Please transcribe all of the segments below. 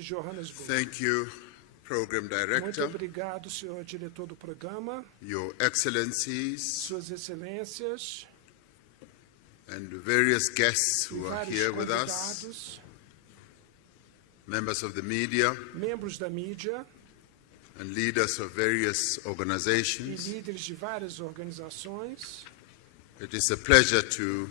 de Johannesburg. Thank you, Program Muito Director, obrigado, senhor diretor do programa, Your Excellencies, suas excelências, and the various guests e who are vários here with us, convidados, members of the media, membros da mídia and leaders of various e organizations. líderes de várias organizações. It is a pleasure to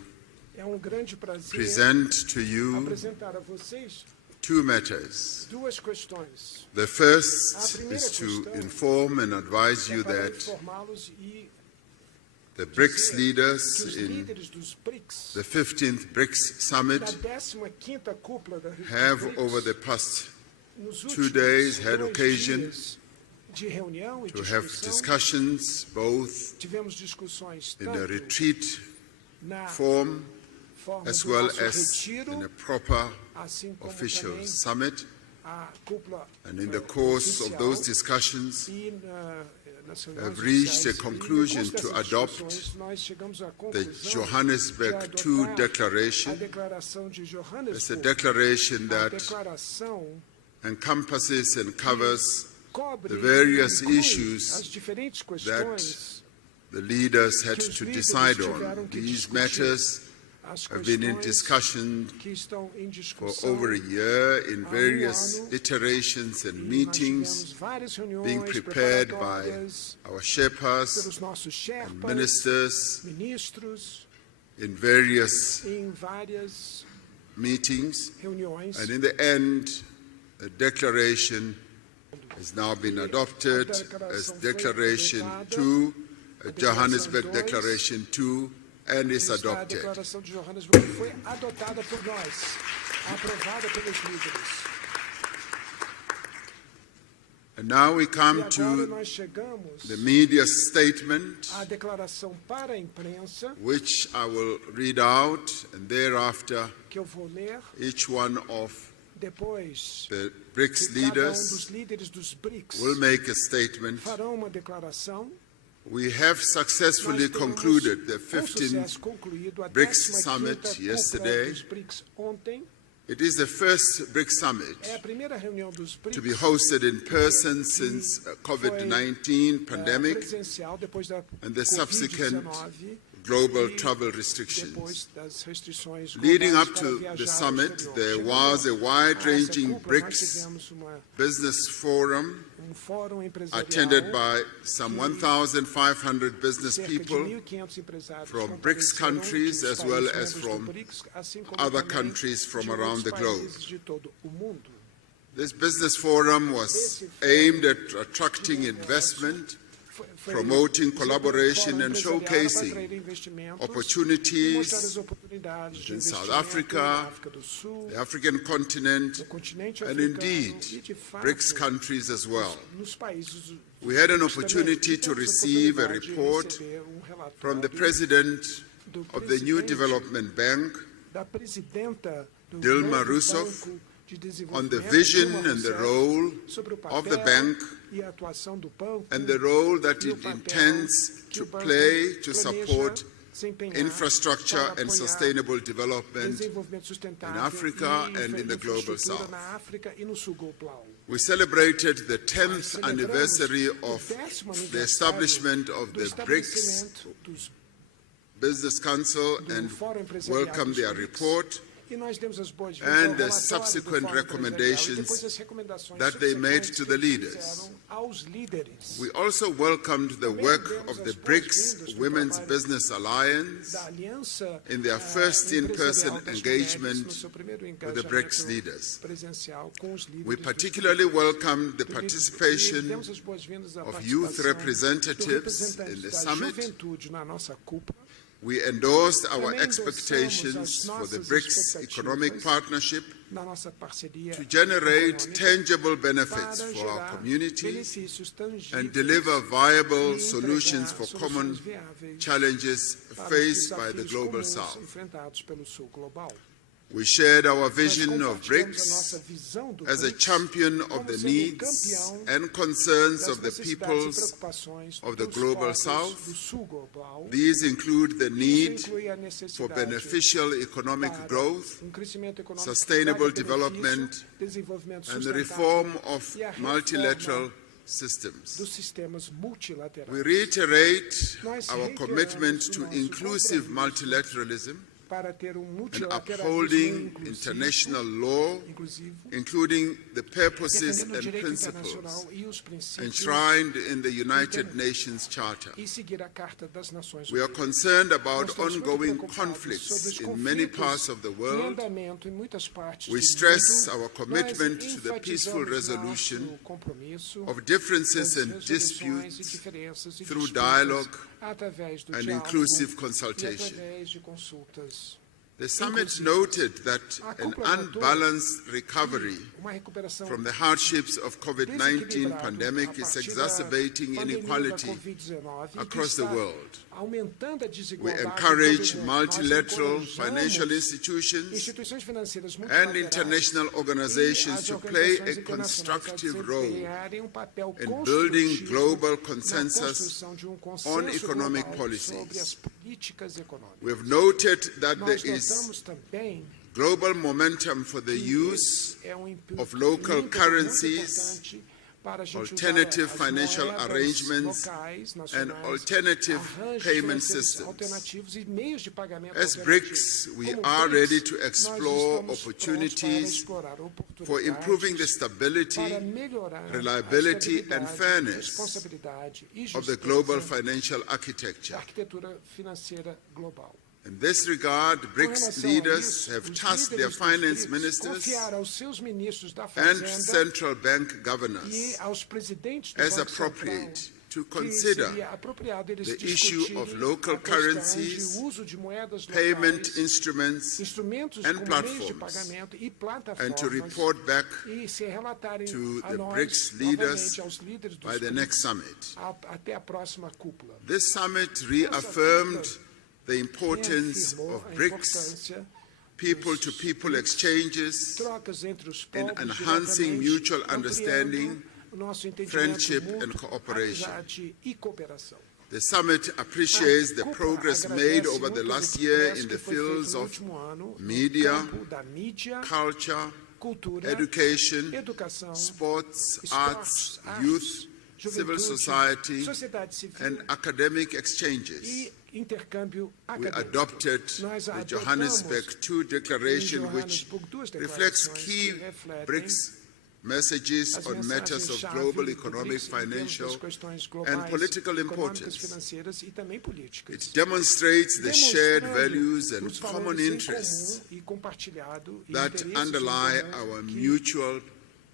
É grande prazer present to you apresentar a vocês two matters. duas questões. The first is to inform and advise you Para that informá-los e the BRICS que leaders os in líderes dos BRICS, the 15th BRICS Summit da 15ª cúpula da have BRICS, over the past nos 2 últimos days had 2 occasion dias de reunião e to have discussão, discussions both tivemos discussões in a tanto retreat na form forma as do well nosso as retiro, in a proper assim como official também summit. a cúpula And in the course of oficial, those discussions, e nas reuniões have reached a oficiais, conclusion e no curso to dessas adopt discussões, nós chegamos à the conclusão Johannesburg de II adotar a Declaration. declaração de It's a Johannesburg, declaration a that declaração encompasses and covers cobre the various inclui issues as diferentes questões the leaders had que os to líderes decide tiveram on. que These discutir. matters As have been in questões discussion que estão em for discussão over a year in há various ano, iterations and e nós meetings tivemos várias reuniões being prepared by preparatórias our Sherpas pelos nossos and Sherpas, ministers ministros, in various em várias meetings. reuniões. And in the end, a declaration has now been adopted as Declaration 2, a Johannesburg Declaration 2, and is A adopted. declaração de Johannesburg foi adotada por nós, aprovada pelos líderes. And now we E come agora to nós chegamos the media statement, à declaração para a imprensa, which I will read out, and thereafter que eu vou ler each one of depois. the BRICS Que cada leaders dos líderes dos BRICS will make a statement. farão uma declaração. We have successfully Nós concluded the com 15th sucesso concluído a BRICS 15ª Summit cúpula yesterday. dos BRICS ontem. It is the first BRICS summit É a primeira reunião dos to be BRICS hosted in person since COVID-19 pandemic presencial depois da and the subsequent Covid-19 global e travel restrictions. depois das restrições Leading globais up para to viajar the ao summit, exterior. there Chegando was a a essa wide-ranging cúpula, nós BRICS tivemos business forum fórum empresarial attended by some 1,500 business cerca de people 1.500 empresários from compareceram BRICS countries de as well países as membros from do BRICS, assim como other também countries from de around the outros globe. países de todo o mundo. This business forum was aimed at attracting investment, Foi promoting um collaboration fórum and empresarial para showcasing atrair investimentos e mostrar opportunities as oportunidades de in South investimento Africa, na África do Sul, the African continent, no continente and africano indeed e, de fato, BRICS countries as well. nos países We had an BRICS também. opportunity to Tivemos receive a oportunidade de report receber relatório from the president do of the New presidente Development Bank da presidenta do Dilma novo Rousseff Banco de on the Desenvolvimento, vision Dilma and the Rousseff, role sobre o of the papel bank e a atuação do banco and the role that e o it papel intends que to o banco play to planeja support desempenhar infrastructure para and apoiar sustainable development. desenvolvimento sustentável in Africa e and in the global infraestrutura south. na África e no sul global. We celebrated the 10th Celebramos anniversary o of 10º the aniversário establishment of do the BRICS estabelecimento dos Business Council do and Fórum Empresarial welcomed dos their BRICS. report E nós demos as boas-vindas and ao the relatório do subsequent Fórum Empresarial e recommendations depois as recomendações that they made subsequentes to que the eles leaders. fizeram aos líderes We also welcomed the work of the BRICS Women's Business Alliance da aliança in their first in-person empresarial das engagement mulheres no seu primeiro with the engajamento BRICS leaders. presencial com os líderes We dos particularly welcomed the BRICS. E participation demos as boas-vindas à of participação youth representatives do representante in the da summit. juventude na nossa cúpula. We endorsed our Também expectations endossamos for the as BRICS nossas economic expectativas partnership na nossa parceria to generate econômica tangible benefits para for our gerar community benefícios tangíveis and deliver viable e solutions entregar for soluções common viáveis challenges para os faced by the desafios global comuns south. enfrentados pelo sul global. We shared our Nós vision of compartilhamos a nossa Brics visão do as a BRICS champion of como the sendo needs campeão and concerns das of the necessidades e peoples preocupações of the dos global povos south. do sul global. These include the Isso need inclui a for necessidade beneficial economic para growth, crescimento econômico sustainable que traga benefício, development, desenvolvimento and the sustentável reform of e a reforma multilateral systems. dos sistemas multilaterais. We reiterate Nós our reiteramos commitment o to nosso inclusive compromisso multilateralism para ter and multilateralismo upholding inclusivo, international law, inclusivo, including the purposes defendendo o and direito principles internacional e os princípios enshrined in the United Nations Charter. e seguir a Carta das Nações We are Unidas. concerned Nós about estamos muito ongoing preocupados conflicts sobre os in many conflitos parts of the em world. andamento em muitas partes We do stress mundo. our Nós commitment to the peaceful enfatizamos resolution nosso compromisso of differences das and resoluções e disputes diferenças e through disputas dialogue através do and diálogo inclusive e consultation. através de consultas. The summit noted that an unbalanced recovery Uma recuperação from the hardships of COVID-19 desequilibrada pandemic a is partir da exacerbating pandemia da inequality Covid-19 e que across the está world. aumentando a We desigualdade encourage em todo o mundo. Nós multilateral encorajamos financial institutions instituições financeiras and multilaterais international e organizations as to play organizações a internacionais a constructive role desempenharem papel in building construtivo global na consensus construção de consenso on economic global policies. sobre as políticas econômicas. We have noted that there Nós is notamos também global momentum for the que use é um of local muito currencies, importante para a gente alternative usar as financial moedas arrangements, locais, and nacionais, alternative arranjos payment financeiros systems. alternativos e meios de pagamento As alternativos. Brics, we Como are BRICS, ready to nós explore estamos opportunities prontos para explorar for improving the oportunidades stability para melhorar reliability, a and estabilidade, fairness responsabilidade e of the justiça global financial da architecture. arquitetura financeira global. In this regard, Com BRICS relação a leaders isso, have os tasked their líderes dos finance BRICS ministers confiaram aos seus ministros da and Fazenda central bank e governors aos presidentes do as Banco Central appropriate to que consider seria apropriado eles the issue discutirem of local a questão currencies, de uso de moedas payment locais, instruments, instrumentos and como meios de platforms, pagamento e and plataformas to report back e se relatarem to a the nós, BRICS leaders novamente, aos líderes dos by the BRICS, next summit. até a próxima cúpula. This summit reaffirmed the importance Reafirmou of a BRICS, importância people-to-people exchanges, trocas entre os in povos enhancing diretamente, mutual understanding, ampliando o nosso entendimento friendship, mútuo, and cooperation. amizade e cooperação. The summit appreciates the A cúpula progress agradece made over the muito last o year progresso in que the foi feito fields no of último ano no media, campo da mídia, culture, cultura, education, educação, sports, esportes, arts, youth, civil juventude, society, sociedade civil and academic exchanges. e intercâmbio We acadêmico. adopted Nós the adotamos Johannesburg II Declaration, em which Johannesburg duas reflects declarações key que refletem BRICS messages as on matters of mensagens-chave global do economic, BRICS em termos das financial, questões and globais, political econômicas, importance. financeiras e também políticas. It demonstrates the shared Demonstrando values and os common valores em interests comum e compartilhado e that interesses em underlie comum our que mutual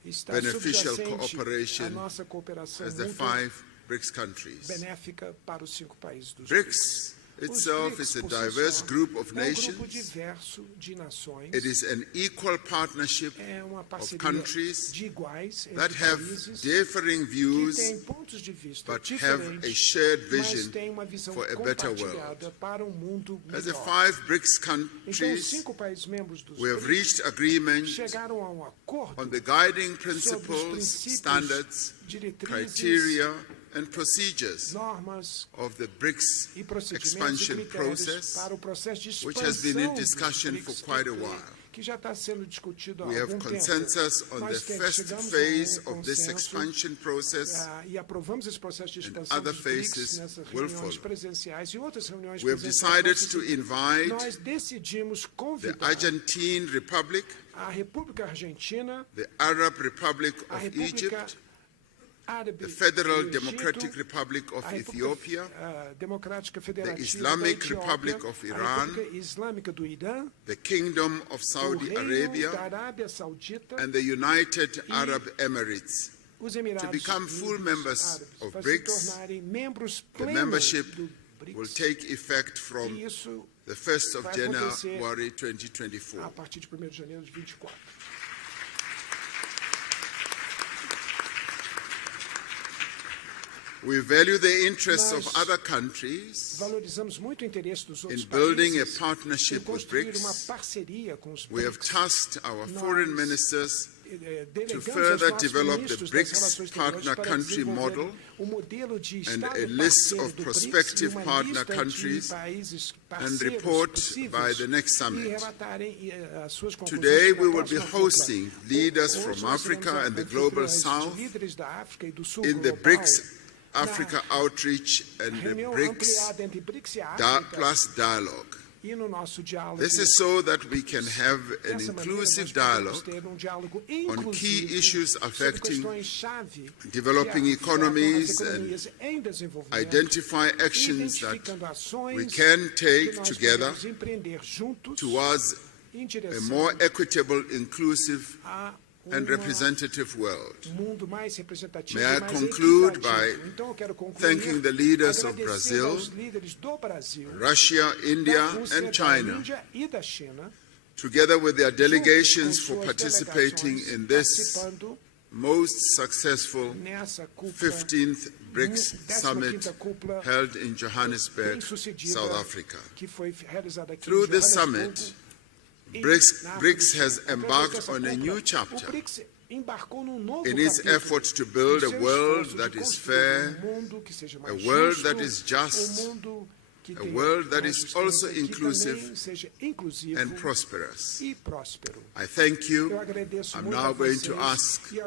está beneficial subjacente cooperation à nossa cooperação as the mútua 5 BRICS countries. benéfica para os 5 países dos BRICS itself is a diverse group of é um grupo nations. diverso de nações. It is an equal partnership É uma of parceria countries de iguais that entre have países differing que views têm pontos de vista but have a diferentes, shared mas vision têm uma visão for a better compartilhada para um mundo As the melhor. 5 BRICS Então, os countries, 5 países membros dos we have BRICS reached agreement chegaram a um acordo on the guiding sobre os principles, princípios, standards, diretrizes, criteria, and procedures normas of the BRICS e procedimentos e expansion critérios process, para o processo de which expansão has been in dos discussion for BRICS, quite a while. que já está sendo discutido há We have algum consensus tempo. on Nós the first chegamos phase a um of this consenso, expansion process. e aprovamos esse processo de expansão other dos BRICS phases nessas will reuniões follow. presenciais e outras reuniões We have presenciais. decided to invite Nós decidimos the convidar Argentine Republic, a República Argentina, the Arab Republic a of República Egypt, Árabe the Federal do Egito, Democratic Republic of a República Ethiopia, Democrática Federativa Islamic da Etiópia, Republic of a Iran, República Islâmica do Irã, the Kingdom of o Saudi Reino Arabia, da Arábia Saudita and the United Arab Emirates. os Emirados To become full Unidos members Árabes, of para BRICS, se tornarem membros The plenos membership do will BRICS, take effect from e isso the 1st of vai January a 2024. partir de 1º de janeiro de 24. We value the interests of other countries Valorizamos muito o interesse dos in outros building a países em partnership with construir uma Brics. parceria com os We have BRICS. tasked our foreign ministers to Delegamos further aos nossos develop the ministros das BRICS relações partner exteriores para country desenvolver model o modelo de and Estado a list parceiro of do BRICS e prospective uma partner lista countries de países and parceiros report possíveis by the next e summit. relatarem as suas conclusões Today na we will be próxima cúpula. hosting leaders Hoje from nós Africa teremos and the a Global presença de South líderes da África e do Sul in the global, BRICS na Africa Outreach and the reunião BRICS ampliada entre BRICS e África Plus Dialogue. e no nosso diálogo. This is so that we can have an Dessa maneira, inclusive nós podemos dialogue ter um diálogo on key inclusivo issues sobre affecting questões-chave developing que afetam economies as economias em desenvolvimento, identify actions that identificando ações we can take que nós together podemos empreender juntos towards em a direção more equitable, inclusive, a and representative world. mundo mais representativo May I e mais conclude equitativo. by Então, eu quero concluir thanking the leaders of agradecendo Brazil, aos líderes do Brasil, Russia, India, da Rússia, and da China, Índia e da China, together with their delegations juntos com for suas participating delegações in this participando most successful nessa cúpula 15th BRICS 15ª Summit cúpula held in Johannesburg, bem-sucedida South Africa. que foi realizada aqui Through em this Johannesburgo, summit, na BRICS África do Sul. has Através embarked dessa on a cúpula, new o chapter BRICS embarcou num novo in its capítulo effort to build no a seu world esforço that de is construir fair, mundo que seja mais a world justo, that is just, mundo que a tenha world that mais is justiça, also que inclusive também seja inclusivo and prosperous. e próspero. I thank Eu you. agradeço I'm muito now a going vocês to ask e